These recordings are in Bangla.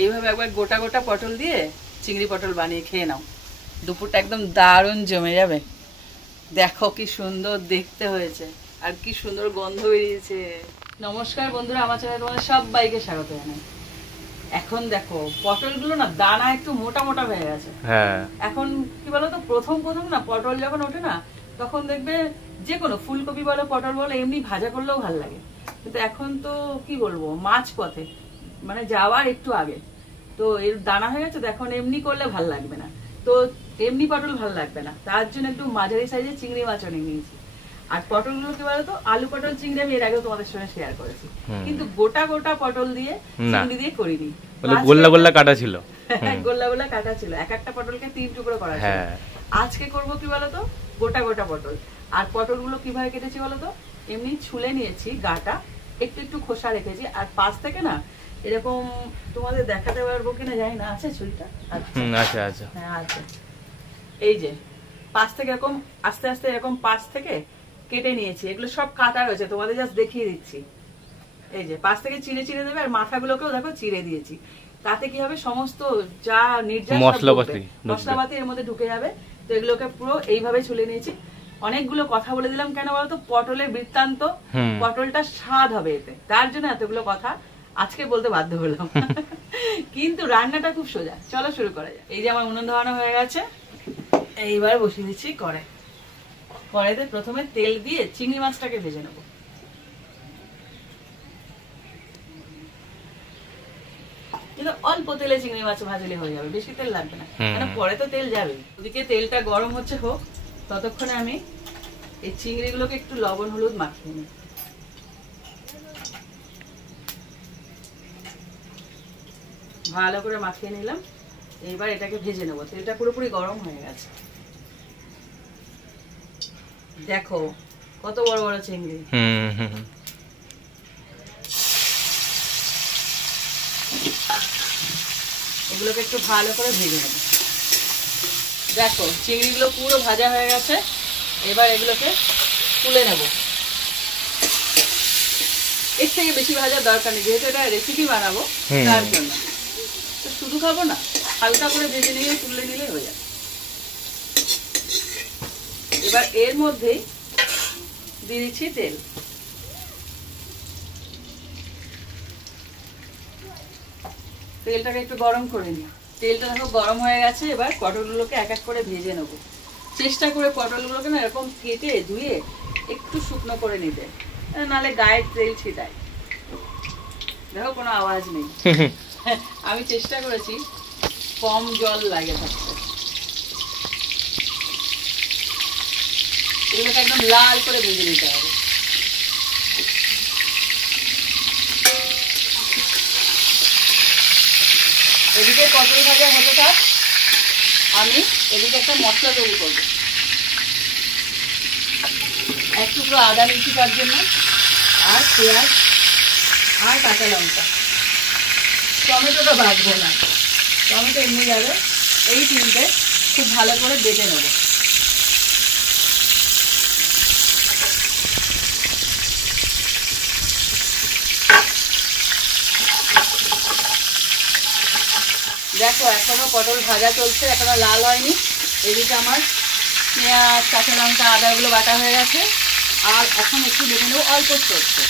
এইভাবে একবার গোটা গোটা পটল দিয়ে চিংড়ি পটল বানিয়ে খেয়ে নাও, দুপুরটা একদম দারুণ জমে যাবে। দেখো কি সুন্দর দেখতে হয়েছে আর কি সুন্দর গন্ধ বেরিয়েছে। নমস্কার বন্ধুরা, আমার চ্যানেলে তোমাদের সবাইকে স্বাগত জানাই। এখন দেখো পটলগুলো না দানা একটু মোটা মোটা হয়ে গেছে। হ্যাঁ, এখন কি বলতো, প্রথম না পটল যখন ওঠে না তখন দেখবে যে কোনো ফুলকপি বলো পটল বলো এমনি ভাজা করলেও ভালো লাগে, কিন্তু এখন তো কি বলবো মাছ পথে মানে যাওয়ার একটু আগে তো এর দানা হয়ে গেছে, তো এখন এমনি করলে ভালো লাগবে না, তো এমনি পটল ভালো লাগবে না, তার জন্য একটু মাঝারি সাইজের চিংড়ি মাছ নিয়ে নিয়েছি। আর পটলগুলো কি বলতো, আলু পটল চিংড়ি আমি এর আগেও তোমাদের সঙ্গে শেয়ার করেছি, কিন্তু গোটা গোটা পটল দিয়ে চিংড়ি দিয়ে করিনি, গোল্লা গোল্লা কাটা ছিল। গোল্লা গোল্লা কাটা ছিল, এক একটা পটলকে 3 টুকরো করা ছিল। আজকে করবো কি বলতো, গোটা গোটা পটল। আর পটলগুলো কিভাবে কেটেছি বলতো, এমনি ছুলে নিয়েছি, গাটা একটু একটু খোসা রেখেছি, আর পাশ থেকে না এরকম তোমাদের দেখাতে পারবো কিনা জানি না, আছে ছুরিটা? আচ্ছা আচ্ছা, হ্যাঁ আছে। এই যে পাশ থেকে এরকম আস্তে আস্তে এরকম পাশ থেকে কেটে নিয়েছি, এগুলো সব কাটা রয়েছে, তোমাদের জাস্ট দেখিয়ে দিচ্ছি। এই যে পাশ থেকে চিড়ে চিড়ে দেবে, আর মাথাগুলোকেও দেখো চিড়ে দিয়েছি, তাতে কি হবে সমস্ত যা নির্যাস মশলাপাতি এর মধ্যে ঢুকে যাবে। তো এগুলোকে পুরো এইভাবে ছুলে নিয়েছি। অনেকগুলো কথা বলে দিলাম, কেন বলতো, পটলের বৃত্তান্ত, পটলটা স্বাদ হবে এতে, তার জন্য এতগুলো কথা আজকে বলতে বাধ্য হলাম। কিন্তু রান্নাটা খুব সোজা, চলো শুরু করা যায়। এই যে আমার উনুন ধরানো হয়ে গেছে, এইবার বসিয়ে দিচ্ছি কড়াই। কড়াইতে প্রথমে তেল দিয়ে চিংড়ি মাছটাকে ভেজে নেব। কিন্তু অল্প তেলে চিংড়ি মাছ ভাজলে হয়ে যাবে, বেশি তেল লাগবে না, কারণ পরে তো তেল যাবে। ওদিকে তেলটা গরম হচ্ছে হোক, ততক্ষণে আমি এই চিংড়িগুলোকে একটু লবণ হলুদ মাখিয়ে নিই। ভালো করে মাখিয়ে নিলাম, এইবার এটাকে ভেজে নেবো। তেলটা পুরোপুরি গরম হয়ে গেছে। দেখো কত বড় বড় চিংড়ি। এগুলোকে একটু ভালো করে ভেজে নেবো। দেখো চিংড়িগুলো পুরো ভাজা হয়ে গেছে, এবার এগুলোকে তুলে নেব। এর থেকে বেশি ভাজার দরকার নেই, যেহেতু এটা রেসিপি বানাবো তার জন্য। তো শুধু খাবো না, হালকা করে ভেজে নিয়ে তুলে নিলে হয়ে যাবে। এবার এর মধ্যেই দিয়ে দিচ্ছি তেল। তেলটাকে একটু গরম করে নিই। তেলটা দেখো গরম হয়ে গেছে, এবার পটলগুলোকে এক এক করে ভেজে নেবো। চেষ্টা করে পটলগুলোকে না এরকম কেটে ধুয়ে একটু শুকনো করে নিতে, নাহলে গায়ে তেল ছিটায়। দেখো কোনো আওয়াজ নেই। আমি চেষ্টা করেছি কম জল লাগে থাকতে। এগুলোকে একদম লাল করে ভেজে নিতে হবে। এদিকে পটল ভাজা হতে থাক, আমি এদিকে একটা মশলা তৈরি করব। এক টুকরো আদা মিষ্টি তার জন্য, আর পেঁয়াজ আর কাঁচা লঙ্কা। টমেটোটা ভাজবো না, টমেটো এমনি যাবে। এই তিনটে খুব ভালো করে বেটে নেব। দেখো এখনো পটল ভাজা চলছে, এখনো লাল হয়নি। এদিকে আমার পেঁয়াজ কাঁচা লঙ্কা আদা এগুলো বাটা হয়ে গেছে, আর এখন একটু বেটে নেবো অল্প সরষে।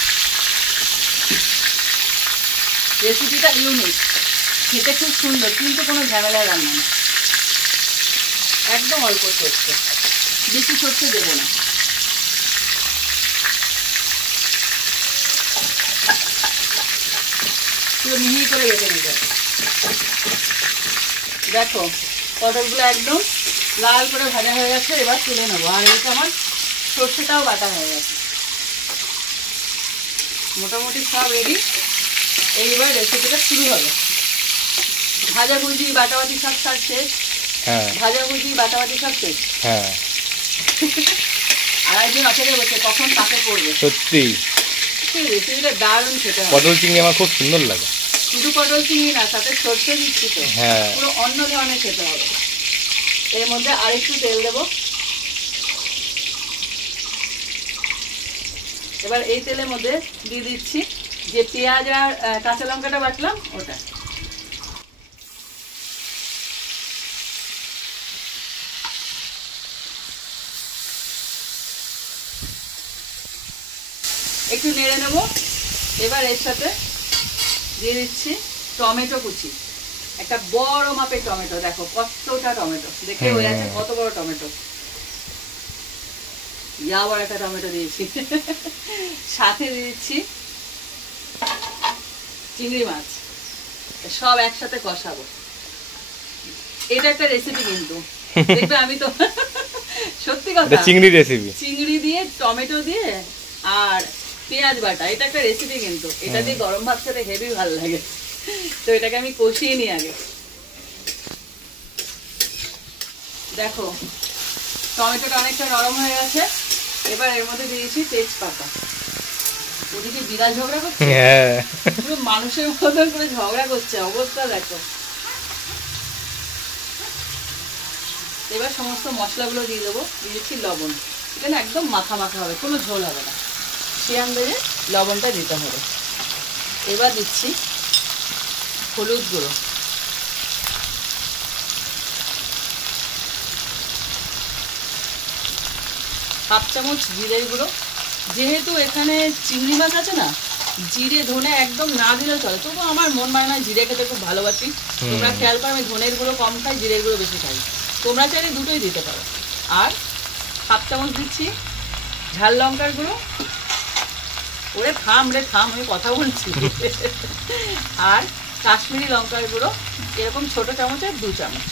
রেসিপিটা ইউনিক, খেতে খুব সুন্দর, কিন্তু কোনো ঝামেলায় রান্না না। একদম অল্প সরষে, বেশি সরষে দেবো না। পুরো মিহি করে বেটে নিতে হবে। দেখো পটলগুলো একদম লাল করে ভাজা হয়ে গেছে, এবার তুলে নেবো। আর এদিকে আমার সর্ষেটাও বাটা হয়ে গেছে, মোটামুটি সব রেডি। এইবার রেসিপিটা শুরু হবে। ভাজাভুজি বাটাবাটি সব শেষ। ভাজাভুজি বাটাবাটি সব শেষ। আর একজন অপেক্ষা করছে কখন তাকে পড়বে। সত্যি রেসিপিটা দারুণ খেতে হবে। পটল চিংড়ি আমার খুব সুন্দর লাগে। শুধু পটল চিংড়ি না, সাথে সর্ষে দিচ্ছি তো, পুরো অন্য ধরনের খেতে হবে। এর মধ্যে আরেকটু তেল দেবো। এবার এই তেলের মধ্যে দিয়ে দিচ্ছি যে পেঁয়াজ আর কাঁচা লঙ্কাটা বাটলাম ওটা। একটু নেড়ে নেব। এবার এর সাথে দিয়ে দিচ্ছি টমেটো কুচি, একটা বড় মাপের টমেটো। দেখো কতটা টমেটো, দেখে হয়ে আছে কত বড় টমেটো। আবার একটা টমেটো দিয়েছি। সাথে দিয়েছি চিংড়ি মাছ, সব একসাথে কষাবো। এটা একটা রেসিপি কিন্তু, দেখবে আমি তো সত্যি কথা, চিংড়ি রেসিপি, চিংড়ি দিয়ে টমেটো দিয়ে আর পেঁয়াজ বাটা, এটা একটা রেসিপি কিন্তু। এটা দিয়ে গরম ভাত খেতে হেভি ভালো লাগে। তো এটাকে আমি কষিয়ে নিই আগে। দেখো টমেটোটা অনেকটা নরম হয়ে গেছে। এবার এর মধ্যে দিয়েছি তেজপাতা। ওদিকে বিড়াল ঝগড়া করছে, পুরো মানুষের মতন করে ঝগড়া করছে, অবস্থা দেখো। এবার সমস্ত মশলাগুলো দিয়ে দেবো। দিয়েছি লবণ, এটা না একদম মাখা মাখা হবে, কোনো ঝোল হবে না, সে আন্দাজে লবণটা দিতে হবে। এবার দিচ্ছি হলুদ গুঁড়ো, হাফ চামচ জিরের গুঁড়ো। যেহেতু এখানে চিংড়ি মাছ আছে না, জিরে ধনে একদম না দিলেও চলে, তবু আমার মন মানে না, জিরে খেতে খুব ভালোবাসি। তোমরা খেয়াল করো আমি ধনের গুঁড়ো কম খাই, জিরের গুঁড়ো বেশি খাই। তোমরা চাইলে দুটোই দিতে পারো। আর হাফ চামচ দিচ্ছি ঝাল লঙ্কার গুঁড়ো। ওরে থাম রে থাম, আমি কথা বলছি। আর কাশ্মীরি লঙ্কার গুঁড়ো, এরকম ছোট চামচের 2 চামচ।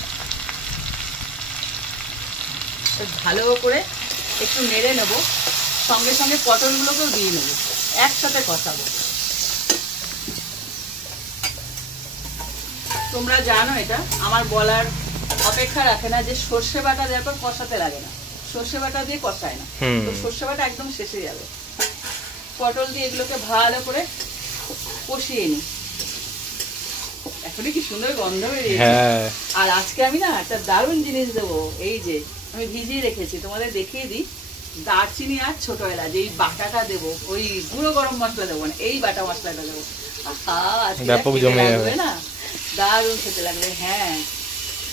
ভালো করে একটু নেড়ে নেবো, সঙ্গে সঙ্গে পটলগুলোকেও দিয়ে নেবো, একসাথে কষাবো। তোমরা জানো এটা আমার বলার অপেক্ষা রাখে না যে সর্ষে বাটা দেওয়ার পর কষাতে লাগে না, সর্ষে বাটা দিয়ে কষায় না। তো সর্ষে বাটা একদম শেষে যাবে। পটল দিয়ে এগুলোকে ভালো করে কষিয়ে নি। এখনই কি সুন্দর গন্ধ বেরিয়েছে। আর আজকে আমি না একটা দারুণ জিনিস দেবো। এই যে আমি ভিজিয়ে রেখেছি, তোমাদের দেখিয়ে দিই। দারচিনি আর ছোট এলাচ, এই বাটাটা দেবো। ওই গুঁড়ো গরম মশলা দেবো না, এই বাটা মশলাটা দেবো। না দারুণ খেতে লাগবে। হ্যাঁ,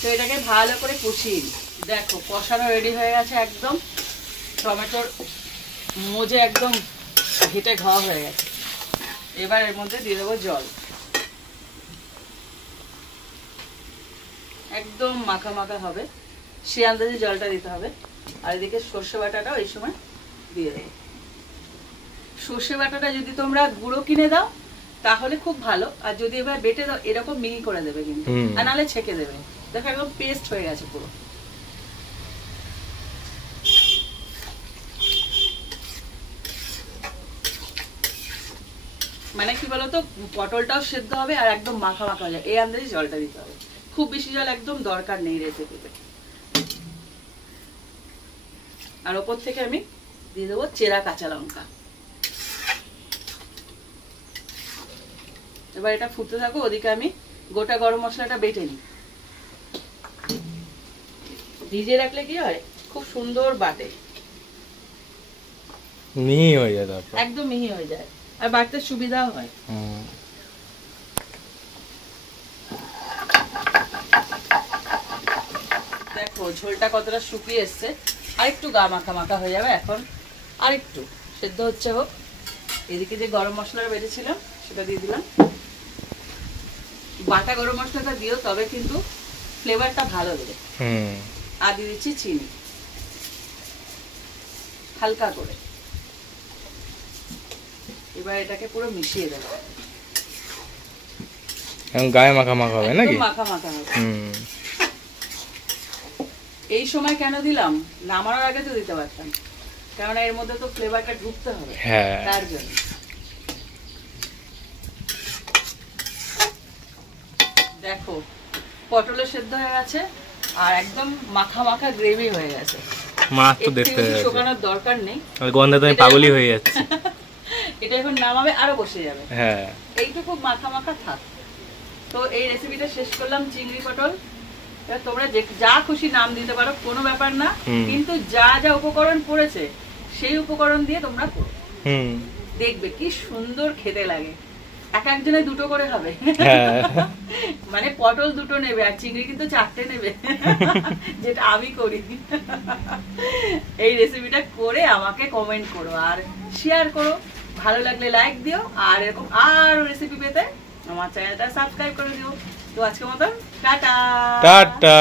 তো এটাকে ভালো করে কষিয়ে নিই। দেখো কষানো রেডি হয়ে গেছে একদম। টমেটোর মজে একদম ঘেটে ঘাওয়া হয়ে গেছে। এবার এর মধ্যে দিয়ে দেবো জল, একদম মাখা মাখা হবে, সে আন্দাজে জলটা দিতে হবে। আর এদিকে সর্ষে বাটাটাও এই সময় দিয়ে দেবো। সর্ষে বাটাটা যদি তোমরা গুঁড়ো কিনে দাও তাহলে খুব ভালো, আর যদি এবার বেটে দাও এরকম মিহি করে দেবে কিন্তু, আর নাহলে ছেঁকে দেবে। দেখো একদম পেস্ট হয়ে গেছে পুরো। মানে কি বলতো, পটলটাও সেদ্ধ হবে আর একদম মাখা মাখা হয়ে যায়, এই আন্দাজে জলটা দিতে হবে। খুব বেশি জল একদম দরকার নেই রেসিপিতে। আর ওপর থেকে আমি দিয়ে দেবো চেরা কাঁচা লঙ্কা। এবার এটা ফুটতে থাকো, ওদিকে আমি গোটা গরম মশলাটা বেটে নিই। ভিজিয়ে রাখলে কি হয়, খুব সুন্দর বাটে, মিহি হয়ে যায়, একদম মিহি হয়ে যায়, আর বাটতে সুবিধাও হয়। দেখো ঝোলটা কতটা শুকিয়ে এসছে, আরেকটু গা মাখা মাখা হয়ে যাবে এখন, আরেকটু সেদ্ধ হচ্ছে হোক। এদিকে যে গরম মশলাটা বেটেছিলাম সেটা দিয়ে দিলাম। বাটা গরম মশলাটা দিও, তবে কিন্তু ফ্লেভারটা ভালো দেবে। আর দিয়ে দিচ্ছি চিনি হালকা করে। এবার এটাকে পুরো মিশিয়ে দেবো, গায়ে মাখা মাখা হবে নাকি? মাখা মাখা হবে। এই সময় কেন দিলাম, নামানোর আগে তো দিতে পারতাম, কারণ এর মধ্যে তো ফ্লেভারটা ঢুকতে হবে, তার জন্য। দেখো পটল সেদ্ধ হয়ে গেছে আর একদম মাখা মাখা গ্রেভি হয়ে গেছে। মাছ তো দেখতে শুকানোর দরকার নেই, গন্ধে তো আমি পাগলই হয়ে যাচ্ছি। এটা এখন নামাবে আরো বসে যাবে। হ্যাঁ, এইটুকু মাখা মাখা থাক। তো এই রেসিপিটা শেষ করলাম, চিংড়ি পটল। তোমরা যা খুশি নাম দিতে পারো, কোনো ব্যাপার না, কিন্তু যা যা উপকরণ পড়েছে সেই উপকরণ দিয়ে তোমরা করো, দেখবে কি সুন্দর খেতে লাগে। এক একজনে দুটো করে হবে, মানে পটল দুটো নেবে আর চিংড়ি কিন্তু 4টে নেবে, যেটা আমি করি। এই রেসিপিটা করে আমাকে কমেন্ট করো আর শেয়ার করো ভালো লাগলে লাইক দিও, আর এরকম আরো রেসিপি পেতে আমার চ্যানেলটা সাবস্ক্রাইব করে দিও। তো আজকের মতন টাটা। টাটা।